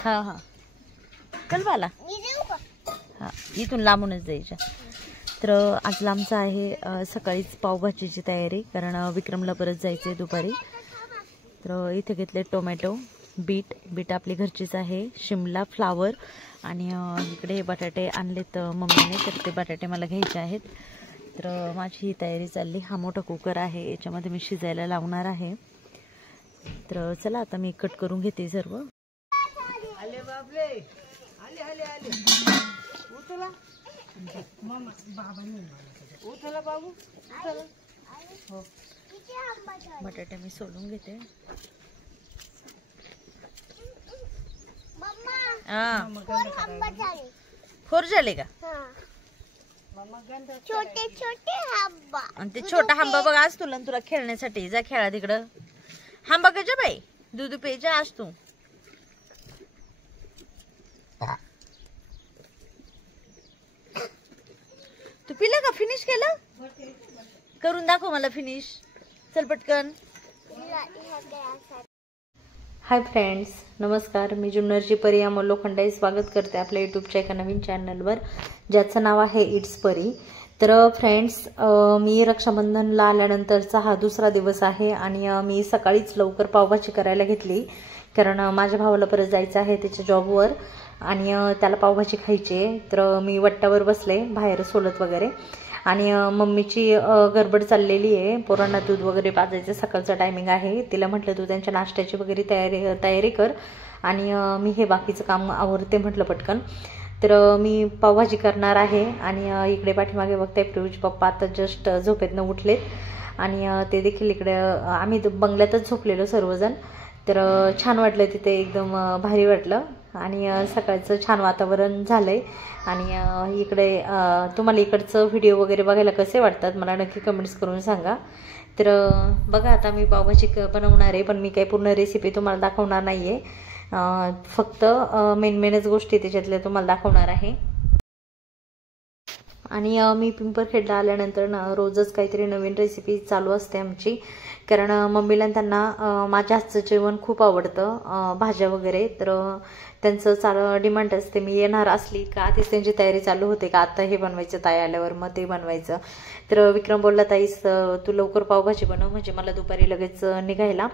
हाँ हाँ चल बाला हाँ इथून लांबूनच जायच्या। तर आज लांबचं आहे सकाळीच पावभाजीची तयारी, कारण विक्रमला परत जायचं आहे दुपारी। तर इथे घेतले टोमॅटो, बीट आपली घरचीच आहे, शिमला, फ्लावर आणि इकडे बटाटे आणलेत मम्मीने, तर ते बटाटे मला घ्यायचे आहेत। तर माझी ही तयारी चालली। हा मोठा कुकर आहे, याच्यामध्ये मी शिजायला लावणार आहे। तर चला आता मी कट करून घेते सर्व। आले बाबले, आले आले आले, उचला मामा, बाबा नाही उचला बाबू, उचला। हो बटाटे मी सोलून घेते। फोर झाले का? छोटे छोटे हंबा, आणि ते छोटा हंबा बघ आज तुला खेळण्यासाठी, जा खेळा तिकडं। हंबा कजा बाई, दूध प्यायचा आज तू। तू पिलं का? फिनिश केलं? करून दाखव मला फिनिश, चल पटकन। हाय फ्रेंड्स, नमस्कार। मी जुन्नरची परी अमोल लोखंडे स्वागत करते आपल्या यूट्यूबच्या एका नवीन चॅनलवर, ज्याचं नाव आहे इट्स परी। तर फ्रेंड्स, मी रक्षाबंधनला आल्यानंतरचा हा दुसरा दिवस आहे आणि मी सकाळीच लवकर पावभाजी करायला घेतली, कारण माझ्या भावाला परत जायचं आहे त्याच्या जॉबवर आणि त्याला पावभाजी खायची आहे। तर मी वट्ट्यावर बसले बाहेर सोलत वगैरे, आणि मम्मीची गडबड चाललेली आहे, पोरांना दूध वगैरे पाजायचं, सकाळचं टायमिंग आहे। तिला म्हटलं तू त्यांच्या नाश्त्याची वगैरे तयारी कर आणि मी हे बाकीचं काम आवरते म्हटलं पटकन। तर मी पावभाजी करणार आहे आणि इकडे पाठीमागे बघताय प्रियूचे पप्पा आता जस्ट झोपेतनं उठलेत आणि ते देखील इकडे, आम्ही बंगल्यातच झोपलेलो सर्वजण। तर छान वाटलं तिथे, एकदम भारी वाटलं आणि सकाळचं छान वातावरण झालंय। आणि इकडे तुम्हाला इकडचं व्हिडिओ वगैरे बघायला कसे वाटतात मला नक्की कमेंट्स करून सांगा। तर बघा आता मी पावभाजी बनवणार आहे, पण मी काही पूर्ण रेसिपी तुम्हाला दाखवणार नाहीये, फक्त मेनच गोष्टी त्याच्यातल्या तुम्हाला दाखवणार आहे। आणि मी पिंपरखेडला आल्यानंतर ना रोजच काहीतरी नवीन रेसिपी चालू असते आमची, कारण मम्मीला त्यांना माझ्या हातचं जेवण खूप आवडतं, भाज्या वगैरे। तर त्यांचं डिमांड असते, मी येणार असली का आधीच त्यांची तयारी चालू होते का आता हे बनवायचं, ताई आल्यावर मग ते बनवायचं। तर विक्रम बोलला ताईस तू लवकर पावभाजी बनव, म्हणजे मला दुपारी लगेच निघायला।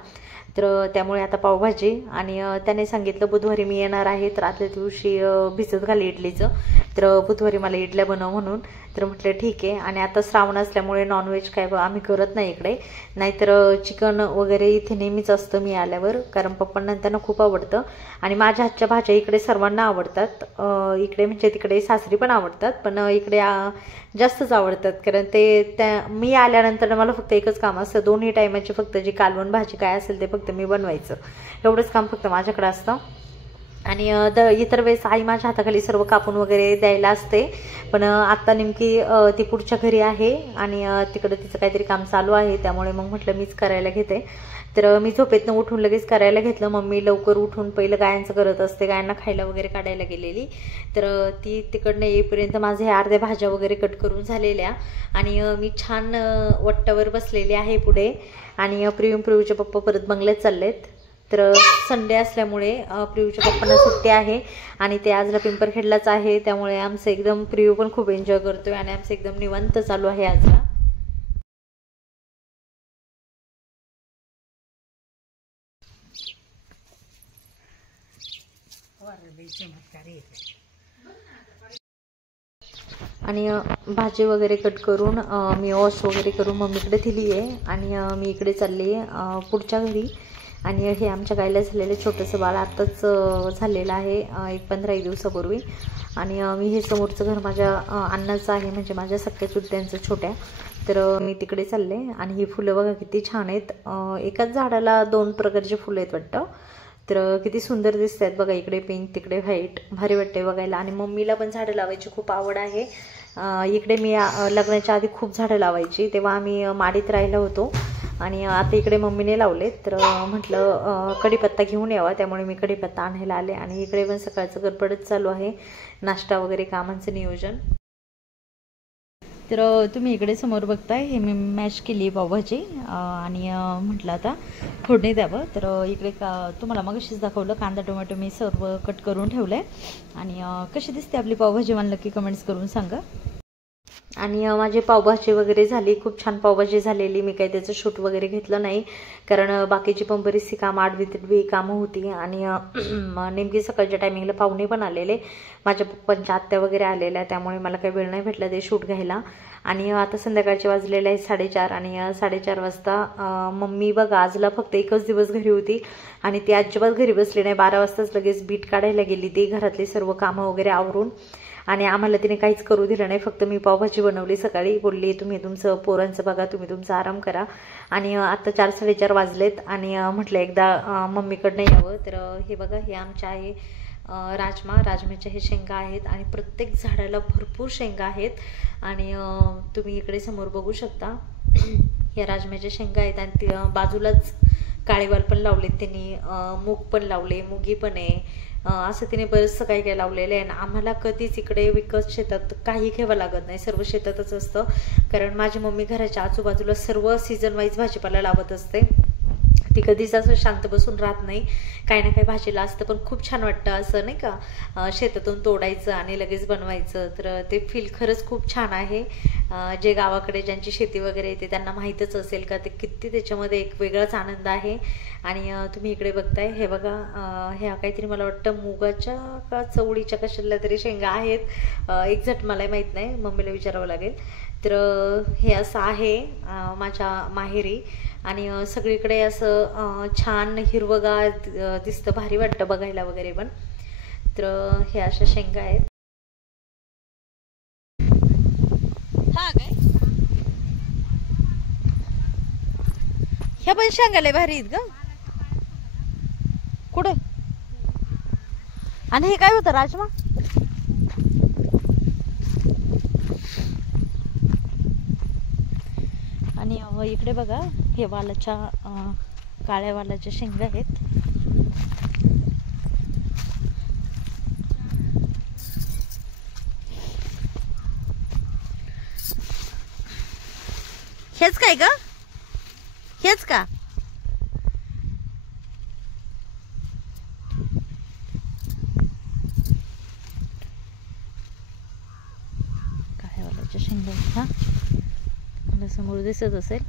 तर त्यामुळे आता पावभाजी, आणि त्याने सांगितलं बुधवारी मी येणार आहे, तर आदल्या दिवशी भिजत घाली इडलीचं, तर बुधवारी मला इडल्या बनव म्हणून। तर म्हटलं ठीक आहे। आणि आता श्रावण असल्यामुळे नॉनव्हेज काय आम्ही करत नाही इकडे, नाहीतर चिकन वगैरे इथे नेहमीच असतं मी आल्यावर, कारण पप्पांना त्यांना खूप आवडतं आणि माझ्या हातच्या भाज्या इकडे सर्वांना आवडतात। इकडे म्हणजे तिकडे सासरी पण आवडतात, पण इकडे जास्तच आवडतात, कारण मी आल्यानंतर मला फक्त एकच काम असतं, दोन्ही टायमाची फक्त जी कालवण भाजी काय असेल ते फक्त मी बनवायचं, एवढंच काम फक्त माझ्याकडे असतं। आणि इतर वेळेस आई माझ्या हाताखाली सर्व कापून वगैरे द्यायला असते, पण आता नेमकी ती पुढच्या घरी आहे आणि तिकडे तिचं काहीतरी काम चालू आहे, त्यामुळे मग म्हटलं मीच करायला घेते। तर मी झोपेतनं उठून लगेच करायला घेतलं। मम्मी लवकर उठून पहिलं गायांचं करत असते, गायांना खायला वगैरे काढायला गेलेली, तर ती तिकडनं येईपर्यंत माझे अर्ध्या भाज्या वगैरे कट करून झालेल्या, आणि मी छान वट्ट्यावर बसलेली आहे पुढे, आणि प्रियूचे पप्पा परत बंगल्यात चाललेत। तर संडे असल्यामुळे प्रियूच्या पप्पांना सुट्टी आहे आणि ते आजला पिंपरखेडलाच आहे, त्यामुळे आमचं एकदम, प्रियू पण खूप एन्जॉय करतोय आणि आमचं एकदम निवांत चालू आहे आजला। आणि भाजी वगैरे कट करून मी वॉश वगैरे करून मम्मीकडे दिली आहे आणि मी इकडे चालली आहे पुढच्या घरी। आणि हे आमच्या गायला झालेलं छोटंसं बाळ आत्ताच झालेलं आहे, एक 15 दिवसापूर्वी। आणि मी हे समोरचं घर माझ्या अण्णाचं आहे, म्हणजे माझ्या सख्या चुलत्यांचं छोट्या। तर मी तिकडे चालले आणि ही फुलं बघा किती छान आहेत, एकाच झाडाला 2 प्रकारचे फुलं आहेत वाटतं, तर किती सुंदर दिसत आहेत बघा, इकडे पिंक तिकडे व्हाईट, भारी वाटते बघायला। आणि मम्मीला पण झाडं लावायची खूप आवड आहे, इकडे मी लग्नाच्या आधी खूप झाडं लावायची, तेव्हा आम्ही माडीत राहिलो होतो आणि आता इकडे मम्मीने लावले। तर म्हटलं कढीपत्ता घेऊन यावा, त्यामुळे मी कढीपत्ता आणायला आले। आणि इकडे पण सकाळचं गडबडच चालू आहे, नाश्ता वगैरे कामांचं नियोजन। तर तुम्ही इकडे समोर बघताय हे मी मॅश केली पावभाजी आणि म्हटलं आता फोडणी द्यावं. तर इकडे तुम्हाला मग अशीच दाखवलं कांदा टोमॅटो मी सर्व कट करून ठेवलं आहे. आणि कशी दिसते आपली पावभाजी मला नक्की कमेंट्स करून सांगा. आणि माझी पावभाजी वगैरे झाली, खूप छान पावभाजी झालेली. मी काही त्याचं शूट वगैरे घेतलं नाही कारण बाकीची पण बरीचशी कामं आडवी तिडवी कामं होती. आणि नेमकी सकाळच्या टायमिंगला पाहुणे पण आलेले, माझ्या पप्पांच्या आत्या वगैरे आलेल्या, त्यामुळे मला काही वेळ नाही भेटला ते शूट घ्यायला. आणि आता संध्याकाळचे वाजलेले आहेत 4:30 आणि 4:30 वाजता मम्मी बघा आजला फक्त एकच दिवस घरी होती आणि ती अजिबात घरी बसली नाही. 12 वाजताच लगेच बीट काढायला गेली ती घरातली सर्व कामं वगैरे आवरून. आणि आम्हाला तिने काहीच करू दिलं नाही, फक्त मी पावभाजी बनवली सकाळी. बोलली तुम्ही तुमचं पोरांचं बघा, तुम्ही तुमचा आराम करा. आणि आता 4-4:30 वाजलेत आणि म्हटलं एकदा मम्मीकडनं यावं. तर हे बघा हे आमच्या आहे राजम्याच्या हे शेंगा आहेत आणि प्रत्येक झाडाला भरपूर शेंगा आहेत. आणि तुम्ही इकडे समोर बघू शकता या राजम्याच्या शेंगा आहेत. आणि बाजूलाच काळेवाल पण लावलेत त्यांनी, मूग पण लावले, मुगी पण आहे, असं तिने बरंचसं काही काही लावलेलं आहे. आणि आम्हाला कधीच इकडे विकत शेतात काही घ्यावं लागत नाही, सर्व शेतातच असतं. कारण माझी मम्मी घराच्या आजूबाजूला सर्व सीझन वाईज भाजीपाला लावत असते. ती कधीच असं शांत बसून राहत नाही, काही ना काही भाजीला असतं. पण खूप छान वाटतं असं नाही का शेतातून तोडायचं आणि लगेच बनवायचं. तर ते फील खरंच खूप छान आहे. जे गावाकडे ज्यांची शेती वगैरे येते त्यांना माहीतच असेल का ते किती त्याच्यामध्ये एक वेगळाच आनंद आहे. आणि तुम्ही इकडे बघताय हे बघा ह्या काहीतरी मला वाटतं मुगाच्या का चवळीच्या कशाला तरी शेंगा आहेत, एक्झॅक्ट मला माहीत नाही, मम्मीला विचारावं लागेल. तर हे असं आहे माझ्या माहेरी. आणि सगळीकडे असं छान हिरवगार दिसतं, भारी वाटतं बघायला वगैरे पण. तर हे अशा शेंगा आहेत. हा काय ह्या पण शेंगा लय भारी आहेत ग. कुठे आणि हे काय होतं राजमा? आणि इकडे बघा हे वालाच्या काळ्या वालाच्या शेंगा आहेत. हेच काय ग? हेच का? काळ्या वालाच्या शेंगा हा मला समोर दिसत असेल.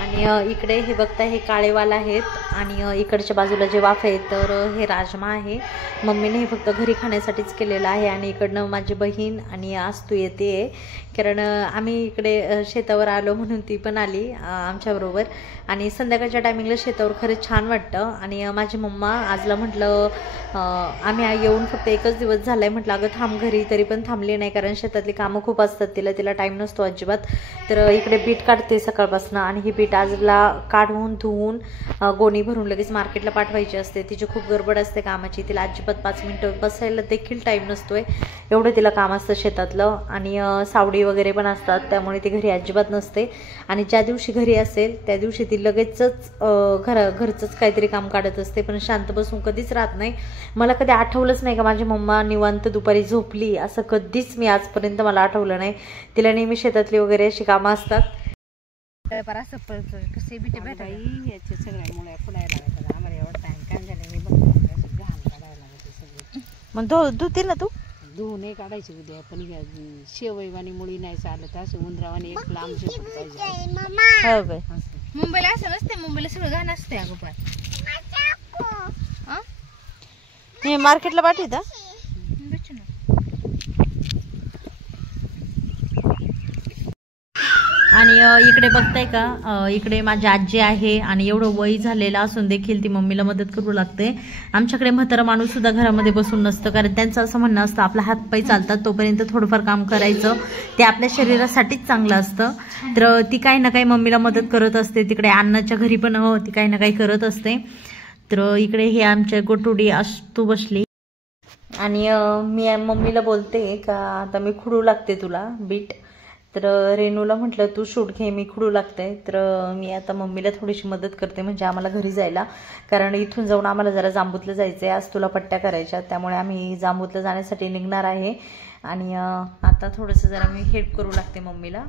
आणि इकडे हे बघताय हे काळेवाल आहेत आणि इकडच्या बाजूला जे वाफ आहेत तर हे राजमा आहे. मम्मीने हे फक्त घरी खाण्यासाठीच केलेलं आहे. आणि इकडनं माझी बहीण आणि आस्तू येते कारण आम्ही इकडे शेतावर आलो म्हणून ती पण आली आमच्याबरोबर. आणि संध्याकाळच्या टायमिंगला शेतावर खरंच छान वाटतं. आणि माझी मम्मा आजला म्हटलं आम्ही येऊन फक्त एकच दिवस झाला आहे, म्हटलं अगं थांब घरी, तरी पण थांबली नाही कारण शेतातली कामं खूप असतात, तिला टाईम नसतो अजिबात. तर इकडे बीट काढते सकाळपासून आणि ही बीट आजला काढून धुवून गोणी भरून लगेच मार्केटला पाठवायची असते. तिची खूप गडबड असते कामाची, तिला अजिबात 5 मिनिटं बसायला देखील टाईम नसतोय, एवढं तिला काम असतं शेतातलं. आणि सावडी वगैरे पण असतात त्यामुळे ती घरी अजिबात नसते. आणि ज्या दिवशी घरी असेल त्या दिवशी ती लगेचच घरचंच काहीतरी काम काढत असते, पण शांत बसून कधीच राहत नाही. मला कधी आठवलंच नाही का माझी मम्मा निवांत दुपारी झोपली, असं कधीच मी आजपर्यंत मला आठवलं नाही. तिला नेहमी शेतातली वगैरे अशी कामं असतात. कसे बिटे भेटाई याचे सगळ्या मुळे फुलायला लागतात आम्हाला एवढा टाइम काय झालं मी बघ घाण काढायला लागते सगळी. मग धुते ना तू? धुवून नाही काढायची उद्या, पण शेवईवाणी मुळी नाही चालत, असं उंदरावानी एक लांब शेपूट पाहिजे. हो काय मुंबईला असं नसते, मुंबईला सगळं घाण असते अगं. पण हे मार्केटला पाठवता? आणि इकडे बघताय का इकडे माझी आजी आहे आणि एवढं वय झालेलं असून देखील ती मम्मीला मदत करू लागते. आमच्याकडे म्हातारा माणूस सुद्धा घरामध्ये बसून नसतं कारण त्यांचं असं म्हणणं असतं आपला हात पाय चालतात तोपर्यंत थोडंफार काम करायचं, ते आपल्या शरीरासाठीच चांगलं असतं. तर ती काही ना काही मम्मीला मदत करत असते. तिकडे अण्णाच्या घरी पण ती काही ना काही करत असते. तर इकडे हे आमच्या गोटुडी आस्तू बसली आणि मी मम्मीला बोलते का आता मी खुडू लागते तुला बीट. तर रेणूला म्हटलं तू शूट घे, मी खुडू लागते. तर मी आता मम्मीला थोडीशी मदत करते म्हणजे आम्हाला घरी जायला, कारण इथून जाऊन आम्हाला जरा जांबूतला जायचं आहे. आज तुला पट्ट्या करायच्या, त्यामुळे आम्ही जांबूतला जाण्यासाठी निघणार आहे. आणि आता थोडंसं जरा मी हेल्प करू लागते मम्मीला.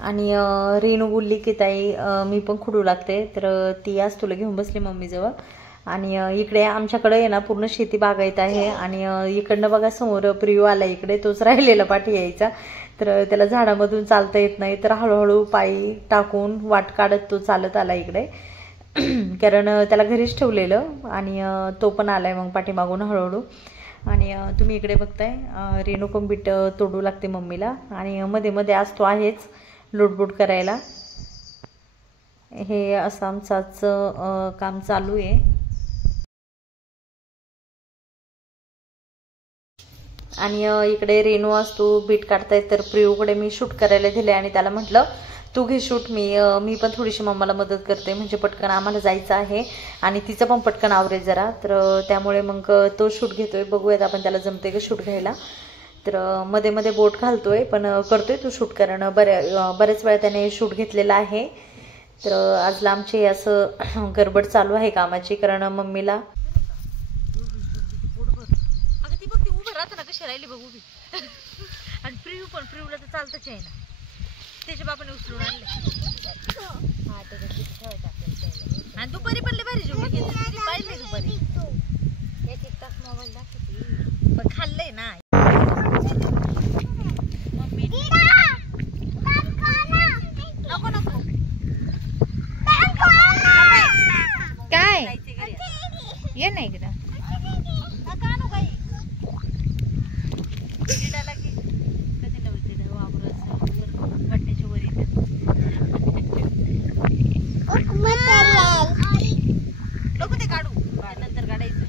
आणि रेणू बोलली की ताई मी पण खुडू लागते, तर ती आज तुला घेऊन बसली मम्मीजवळ. आणि इकडे आमच्याकडे आहे ना पूर्ण शेती बागायत आहे. आणि इकडनं बघा समोर प्रियू आला इकडे, तोच राहिलेला पाठी यायचा. तर त्याला झाडामधून चालता येत नाही, तर हळूहळू पायी टाकून वाट काढत तो चालत आला इकडे, कारण त्याला घरीच ठेवलेलं. आणि तो पण आलाय मग पाठीमागून हळूहळू. आणि तुम्ही इकडे बघताय रेणू पण बीट तोडू लागते मम्मीला. आणि मध्ये मध्ये आज तो आहेच लुटबुट करायला. हे असं आमचाच काम चालू आहे. आणि इकडे रेणू असतो बीट काढताय, तर प्रियूकडे मी शूट करायला दिले आणि त्याला म्हटलं तू घे शूट, मी पण थोडीशी मम्माला मदत करते, म्हणजे पटकन आम्हाला जायचं आहे आणि तिचं पण पटकन आवरेल जरा. तर त्यामुळे मग तो शूट घेतोय. बघूयात आपण त्याला जमते का शूट घ्यायला. तर मध्ये मध्ये बोट घालतोय, पण करतोय तो शूट, कारण बऱ्याच वेळा त्याने शूट घेतलेला आहे. तर आज आमची असं गडबड चालू आहे कामाची, कारण मम्मीला कशी राहिली बघ उभी. आणि प्रियूला तर चालतच आहे ना, त्याच्या बापाने उचलून आणले. आणि दुपारी पण लय भारी जेवण पाहिजे दुपारी, एक तास मोबाईल दाखवते पण खाल्लंय ना. मम्मी नको नको काय ये ना इकडं. नको ते काढू, नंतर काढायचं.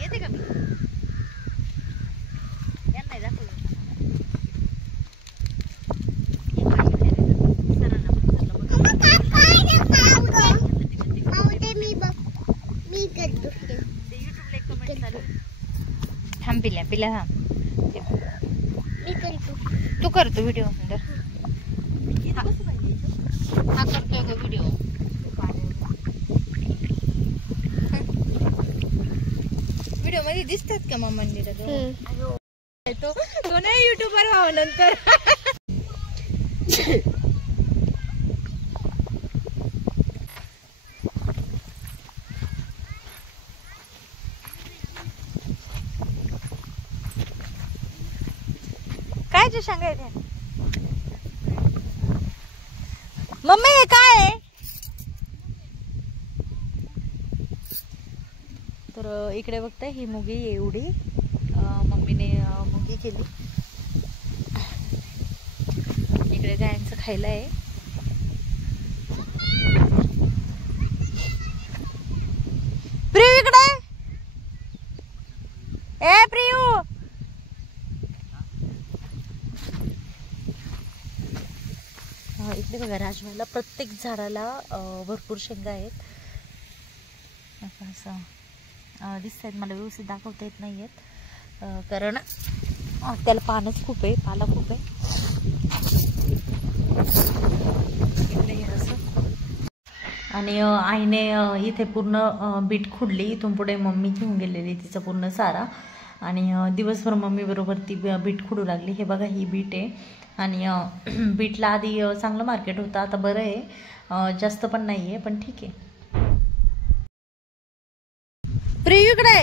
येते का मी यांना दाखवलं. थांब पिल्या थांब, तू करतो व्हिडिओ नंतर. हा करतोय का व्हिडिओ. व्हिडिओ मध्ये दिसतात का मम्मा मंदिर तो नाही युट्यूबर व्हावं नंतर. काय जे सांगायचं मम्मी, हे काय आहे. तर इकडे बघताय ही मुगी एवढी मम्मीने मुगी केली. इकडे गायांचं खायला आहे. प्रियू इकडे, ए प्रियू. इकडे बघा राजमाला प्रत्येक झाडाला भरपूर शेंगा आहेत. असं दिसत आहेत, मला व्यवस्थित दाखवता येत नाही आहेत, कारण त्याला पानच खूप आहे, पाला खूप आहे. इकडे असं. आणि आईने इथे पूर्ण बीट खुडली. इथून पुढे मम्मी घेऊन गेलेली तिचा पूर्ण सारा. आणि दिवसभर मम्मी बरोबर ती बीट खुडू लागली. हे बघा ही बीट आहे. आणि बीटला आधी चांगलं मार्केट होतं, आता बरं आहे, जास्त पण नाही आहे, पण ठीक आहे. प्रियू इकडे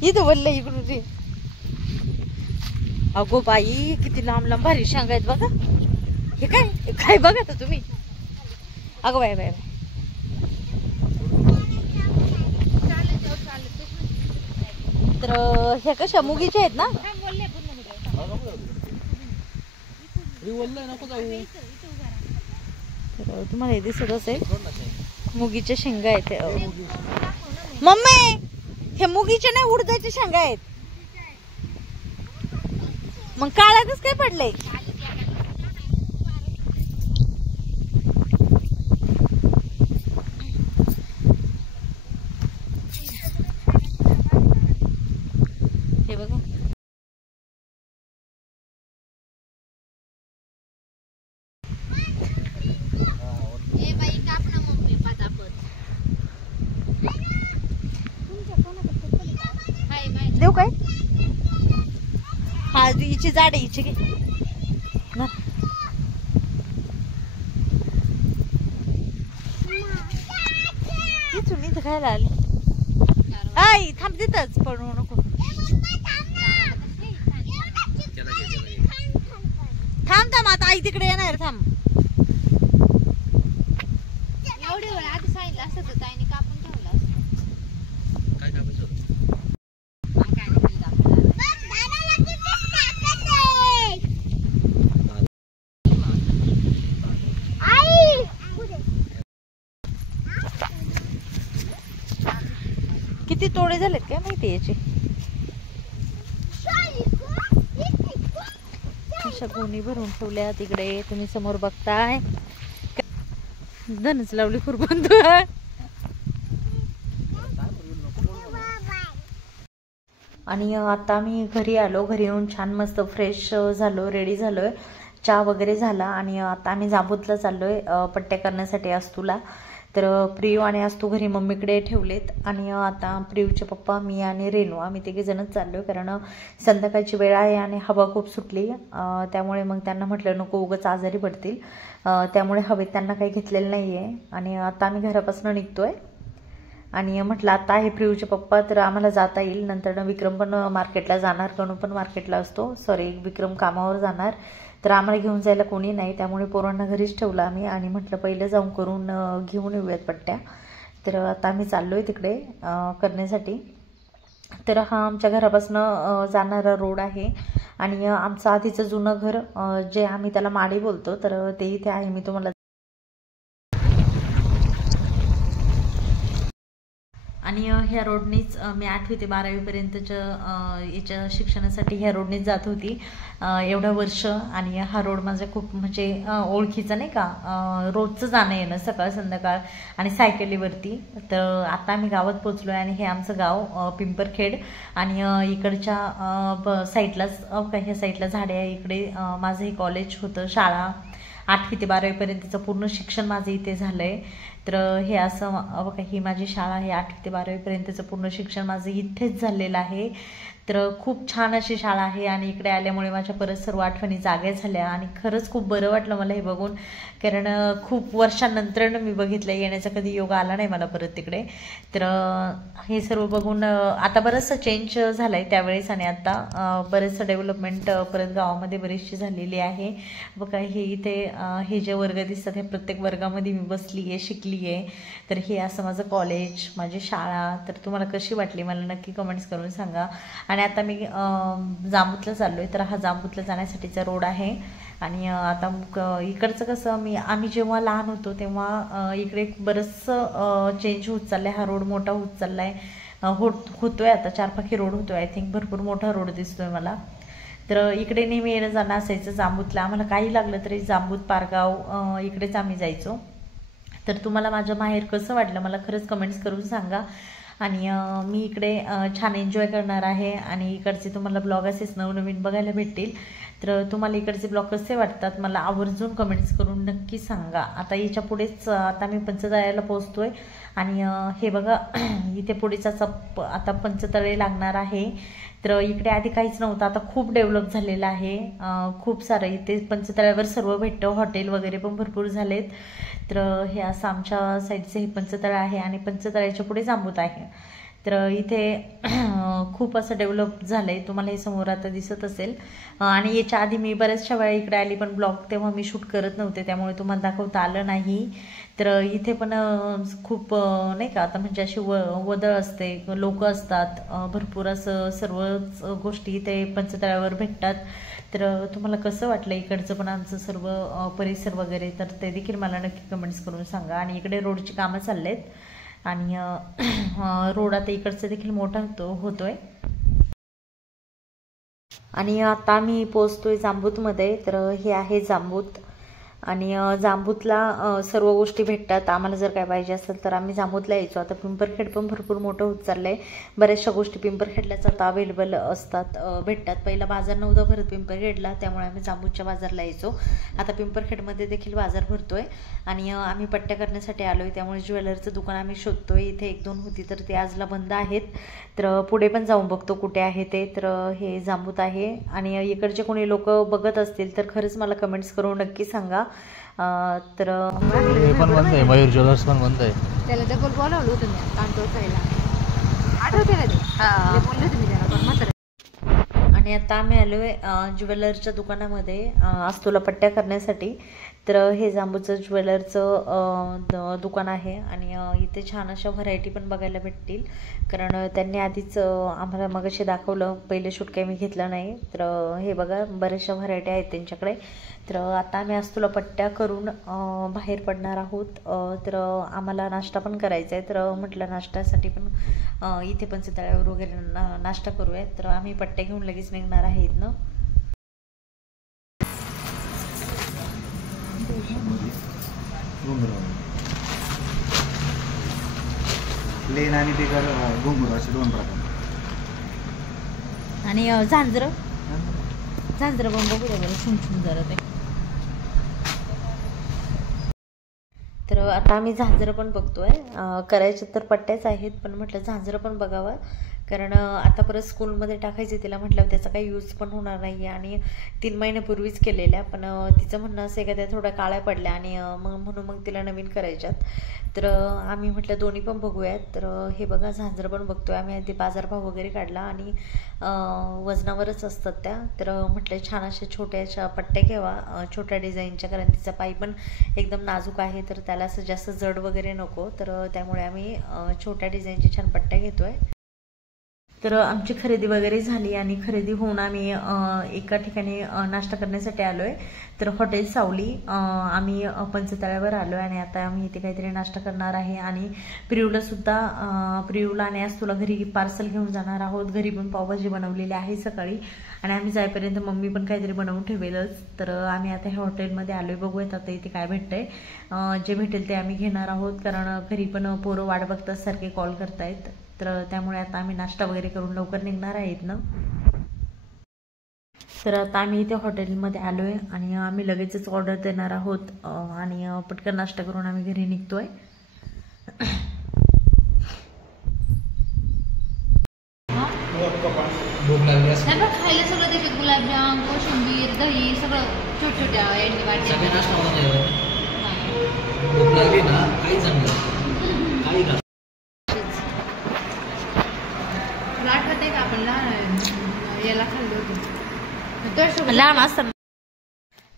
इथं बोललं इकडून रे. अगो बाई किती लांब लांब भारी शेंगा आहेत बघा. हे काय काय बघा तर तुम्ही. अगो बाय बाय. तर ह्या कशा मुगीच्या आहेत ना. तर तुम्हाला हे दिसत असेल मुगीच्या शेंगा आहेत. मम्मी हे मुगीचे नाही उडदाचे शेंगा आहेत. मग काळ्यातच काय पडलंय? हे बघा देऊ काय? हा हिची जाड आहे हिची घे ना. इथून इथं खायला आले. आई थांब तिथंच पडू नको. थांब थांब आता आई तिकडे येणार. थांब एवढे वेळ आधी सांगितलं असतं तर ताईने कापून ठेवलं असतं. काय कापायचं होतं? किती तोडे झालेत काय माहिती याचे. अशा गोणी भरून ठेवल्या तिकडे तुम्ही समोर बघताय. धनच लावली खुरपण तू. आणि आता मी घरी आलो. घरी येऊन छान मस्त फ्रेश झालो, रेडी झालोय, चहा वगैरे झाला. आणि आता आम्ही जांबूतला चाललोय पट्ट्या करण्यासाठी अस्तूला. तर प्रियू आणि अस्तू घरी मम्मीकडे ठेवलेत. आणि आता प्रियूचे पप्पा, मी आणि रेणू आम्ही तिघे जणच चाललोय. कारण संध्याकाळची वेळ आहे आणि हवा खूप सुटली. त्यामुळे मग त्यांना म्हटलं नको उगाच आजारी पडतील. त्यामुळे हवेत त्यांना काही घेतलेलं नाही आहे. आणि आता आम्ही घरापासून निघतोय. आणि म्हटलं आता आहे प्रियूचे पप्पा तर आम्हाला जाता येईल. नंतर विक्रम पण मार्केटला जाणार, कणू पण मार्केटला असतो. सॉरी विक्रम कामावर जाणार. तर आम्हाला घेऊन जायला कोणी नाही. त्यामुळे पोरांना घरीच ठेवलं आम्ही. आणि म्हटलं पहिलं जाऊन करून घेऊन येऊयात पट्ट्या. तर आता आम्ही चाललोय तिकडे करण्यासाठी. तर हा आमच्या घरापासून जाणारा रोड आहे. आणि आमचं आधीचं जुनं घर जे आम्ही त्याला माडी बोलतो तर ते इथे आहे. मी तुम्हाला आणि ह्या रोडनीच मी 8वी ते 12वी पर्यंतच्या याच्या शिक्षणासाठी ह्या रोडनीच जात होती एवढं वर्ष. आणि हा रोड माझा खूप म्हणजे ओळखीचा नाही का, रोजचं जाणं येणं सकाळ संध्याकाळ आणि सायकलीवरती. तर आता आम्ही गावात पोचलो आहे. आणि हे आमचं गाव पिंपरखेड. आणि इकडच्या साईडलाच ह्या साईडला झाडे आहे. इकडे माझं हे कॉलेज होतं, शाळा 8वी ते 12वी पर्यंतचं पूर्ण शिक्षण माझं इथे झालंय. तर हे असं बघा ही माझी शाळा आहे. 8वी ते 12वी पर्यंतचं पूर्ण शिक्षण माझं इथेच झालेलं आहे. तर खूप छान अशी शाळा आहे. आणि इकडे आल्यामुळे माझ्या परत सर्व आठवणी जाग्या झाल्या. आणि खरंच खूप बरं वाटलं मला हे बघून. कारण खूप वर्षानंतर मी बघितलं, येण्याचा कधी योग आला नाही मला परत तिकडे. तर हे सर्व बघून आता बरंचसं चेंज झालं आहे त्यावेळेस. आणि आता बरेचसं डेव्हलपमेंट परत गावामध्ये बरीचशी झालेली आहे. बघा हे इथे हे जे वर्ग दिसतात हे प्रत्येक वर्गामध्ये मी बसली आहे, शिकली आहे. तर हे असं माझं कॉलेज, माझी शाळा. तर तुम्हाला कशी वाटली मला नक्की कमेंट्स करून सांगा. आणि आता मी जांबूतला चाललोय. तर हा जांबूतला जाण्यासाठीचा रोड आहे. आणि आता इकडचं कसं आम्ही जेव्हा लहान होतो तेव्हा इकडे बरंचसं चेंज होत चाललंय. हा रोड मोठा होत चाललाय, होतोय आता 4 रोड होतोय. आय थिंक भरपूर मोठा रोड दिसतोय मला. तर इकडे नेहमी येणं जाणं असायचं जांबूतला. आम्हाला काही लागलं तरी जांबूत, पारगाव इकडेच आम्ही जायचो. तर तुम्हाला माझं माहेर कसं वाटलं मला खरंच कमेंट्स करून सांगा. आणि मी इकडे छान एन्जॉय करणार आहे. आणि इकडचे तुम्हाला ब्लॉग असेच नवनवीन बघायला भेटतील. तर तुम्हाला इकडचे ब्लॉग कसे वाटतात मला आवर्जून कमेंट्स करून नक्की सांगा. आता याच्या पुढेच आता मी पंचतळ्याला पोहोचतोय. आणि हे बघा इथे पुढेच असं आता पंचतळे लागणार आहे. तर इकडे आधी काहीच नव्हतं, आता खूप डेव्हलप झालेलं आहे. खूप सारं इथे पंचतळ्यावर सर्व भेटतं, हॉटेल वगैरे पण भरपूर झालेत. तर हे असं आमच्या साईडचं हे पंचतळं आहे. आणि पंचतळ्याच्या पुढे जांबूत आहे. तर इथे खूप असं डेव्हलप झालं आहे, तुम्हाला हे समोर आता दिसत असेल. आणि याच्या आधी मी बऱ्याचशा वेळा इकडे आली पण ब्लॉग तेव्हा मी शूट करत नव्हते, त्यामुळे तुम्हाला दाखवता आलं नाही. तर इथे पण खूप नाही का आता म्हणजे अशी वदळ असते, लोक असतात, भरपूर असं सर्वच गोष्टी इथे पंचतळ्यावर भेटतात. तर तुम्हाला कसं वाटलं इकडचं पण आमचं सर्व परिसर वगैरे तर ते देखील मला नक्की कमेंट्स करून सांगा. आणि इकडे रोडची कामं चाललेत. आणि रोड आता इकडचा देखील मोठा होतोय. आणि आता आम्ही पोचतोय जांबूतमध्ये. तर हे आहे जांबूत आणि जांबूतला सर्व गोष्टी भेटतात. आम्हाला जर काय पाहिजे असेल तर आम्ही जांबूतला यायचो. आता पिंपरखेड पण भरपूर मोठं होत चाललंय. बऱ्याचशा गोष्टी पिंपरखेडलाच आता अवेलेबल असतात, भेटतात. पहिला बाजार नव्हता भरत पिंपरखेडला, त्यामुळे आम्ही जांबूतच्या बाजारला यायचो. आता पिंपरखेडमध्ये देखील बाजार भरतोय आणि आम्ही पट्ट्या करण्यासाठी आलोय, त्यामुळे ज्वेलरचं दुकान आम्ही शोधतोय. इथे 1-2 होती तर ती आजला बंद आहेत. तर पुढे पण जाऊन बघतो कुठे आहे ते. तर हे जांबूत आहे आणि इकडचे कोणी लोक बघत असतील तर खरंच मला कमेंट्स करून नक्की सांगा. तर पण बंद आहे, मयूर ज्वेलर्स पण बंद आहे. त्याला डबल बोलावलं होतं मी कांटो खायला, आठवते ना ते बोलले होते मी त्याला पण म्हातारा. आणि आता आम्ही आलोय ज्वेलरच्या दुकानामध्ये अस्तूला पट्ट्या करण्यासाठी. तर हे जांबूचं ज्वेलरचं दुकान आहे आणि इथे छान अशा व्हरायटी पण बघायला भेटतील, कारण त्यांनी आधीच आम्हाला मगाशी दाखवलं. पहिले शूट काही मी घेतलं नाही. तर हे बघा बऱ्याचशा व्हरायटी आहेत त्यांच्याकडे. तर आता आम्ही अस्तूला पट्ट्या करून बाहेर पडणार आहोत. तर आम्हाला नाश्ता पण करायचा आहे. तर म्हटलं नाश्त्यासाठी पण इथे पंचतळ्यावर वगैरे नाश्ता करूया. तर आम्ही पट्ट्या घेऊन लगेच निघणार आहे इथनं. प्लेन आणि बिगर घुंगरू असे 2 प्रकार. आणि झांजरं पण बघूया बरं, छुम जरा ते. तर आता आम्ही झांजरं पण बघतोय. करायचे तर पट्ट्याच आहेत, पण म्हटलं झांजरं पण बघावं, कारण आता परत स्कूलमध्ये टाकायचे तिला. म्हटल्यावर त्याचा काही यूज पण होणार नाही आणि 3 महिन्यापूर्वीच केलेल्या. पण तिचं म्हणणं असं आहे का त्या थोड्या काळ्या पडल्या आणि म्हणून तिला नवीन करायच्यात. तर आम्ही म्हटलं दोन्ही पण बघूयात. तर हे बघा झांजरं पण बघतोय आम्ही. आधी बाजारभाव वगैरे काढला आणि वजनावरच असतात त्या. तर म्हटलं छान अशा छोट्याशा पट्ट्या घ्यावा, छोट्या डिझाईनच्या, कारण तिचा पाय पण एकदम नाजूक आहे. तर त्याला असं जास्त जड वगैरे नको. तर त्यामुळे आम्ही छोट्या डिझाईनच्या छान पट्ट्या घेतोय. तर आमची खरेदी वगैरे झाली आणि खरेदी होऊन आम्ही एका ठिकाणी नाश्ता करण्यासाठी आलोय. तर हॉटेल सावली आम्ही पंचतळ्यावर आलोय आणि आता आम्ही इथे काहीतरी नाश्ता करणार आहे. आणि प्रियूला आणि आज तुला घरी पार्सल घेऊन जाणार आहोत. घरी पण पावभाजी बनवलेली आहे सकाळी आणि आम्ही जाईपर्यंत मम्मी पण काहीतरी बनवून ठेवेलच. तर आम्ही आता ह्या हॉटेलमध्ये आलोय. बघूयात आता इथे काय भेटतंय. जे भेटेल ते आम्ही घेणार आहोत, कारण घरी पण पोरं वाट बघतात, सारखे कॉल करतायत. तर त्यामुळे आता आम्ही नाश्ता वगैरे करून लवकर निघणार आहेत ना. तर आता आम्ही इथे हॉटेलमध्ये आलोय आणि आम्ही लगेचच ऑर्डर देणार आहोत आणि पटकन नाश्ता करून आम्ही घरी निघतोय. खायला सगळं देतात, गुलाबजाम, कोशिंबीर, दही, सगळं छोट्या यांनी वाटले. आठवत आहे का आपण याला खाल्लं होतं लहान असताना.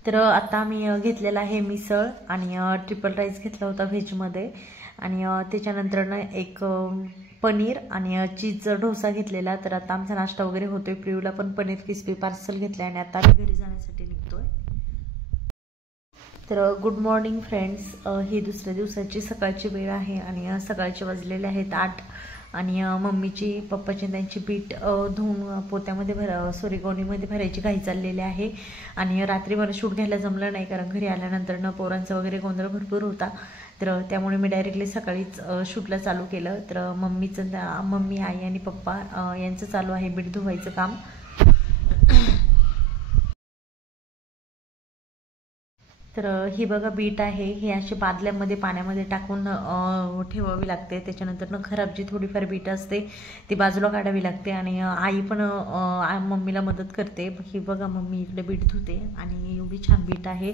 तर आता आम्ही घेतलेला आहे मिसळ आणि ट्रिपल राईस घेतला होता व्हेजमध्ये आणि त्याच्यानंतर एक पनीर आणि चीजचा डोसा घेतलेला. तर आता आमचा नाश्ता वगैरे होतोय. प्रियूला पण पनीर क्रिस्पी पार्सल घेतलं आणि आता आम्ही घरी जाण्यासाठी निघतोय. तर गुड मॉर्निंग फ्रेंड्स. ही दुसऱ्या दिवसाची सकाळची वेळ आहे आणि सकाळचे वाजलेले आहेत 8 आणि मम्मीची पप्पाची त्यांची बीट धुवून पोत्यामध्ये गोणीमध्ये भरायची घाई चाललेली आहे. आणि रात्री मला शूट घ्यायला जमलं नाही, कारण घरी आल्यानंतर पोरांचा वगैरे गोंधळ भरपूर होता. तर त्यामुळे मी डायरेक्टली सकाळीच शूटला चालू केलं. तर मम्मी, आई आणि पप्पा यांचं चालू आहे बीट धुवायचं काम. तर ही बघा बीट आहे. ही अशी बादल्यामध्ये पाण्यामध्ये टाकून ठेवावी लागते. त्याच्यानंतर खराब जी थोडीफार बीट असते ती बाजूला काढावी लागते आणि आई पण मम्मीला मदत करते. ही बघा मम्मी इकडे बीट धुते आणि एवढी छान बीट आहे.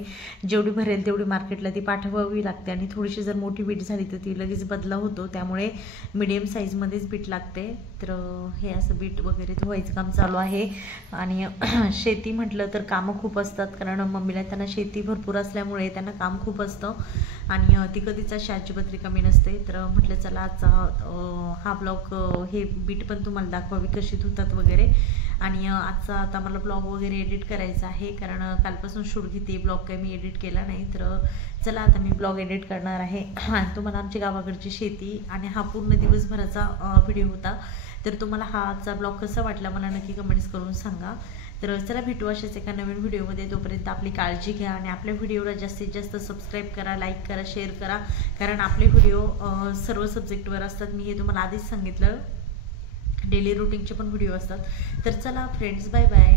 जेवढी भरेल तेवढी मार्केटला ती पाठवावी लागते आणि थोडीशी जर मोठी बीट झाली तर ती लगेच बदला होतो, त्यामुळे मिडियम साईजमध्येच बीट लागते. तर हे असं बीट वगैरे धुवायचं काम चालू आहे. आणि शेती म्हटलं तर कामं खूप असतात, कारण मम्मीला त्यांना शेती भरपूर असल्यामुळे त्यांना काम खूप असतं आणि ती कधीच अशी अजिबात रिकामी नसते. तर म्हटलं चला आजचा हा ब्लॉग हे बीट पण तुम्हाला दाखवावी कशी धुतात वगैरे. आणि आजचा आता मला ब्लॉग वगैरे एडिट करायचा आहे, कारण कालपासून शूट घेते, ब्लॉग काही मी एडिट केला नाही. तर चला आता मी ब्लॉग एडिट करणार आहे आणि तुम्हाला आमची गावाकडची शेती आणि हा पूर्ण दिवसभराचा व्हिडिओ होता. तर तुम्हाला हा आजचा ब्लॉग कसा वाटला मला नक्की कमेंट्स करून सांगा. तर चला भेटू अशाच एका नवीन व्हिडिओमध्ये. तोपर्यंत आपली काळजी घ्या आणि आपल्या व्हिडिओला जास्तीत जास्त सबस्क्राईब करा, लाईक करा, शेअर करा, कारण आपले व्हिडिओ सर्व सब्जेक्टवर असतात. मी हे तुम्हाला आधीच सांगितलं, डेली रुटीनचे पण व्हिडिओ असतात. तर चला फ्रेंड्स, बाय बाय.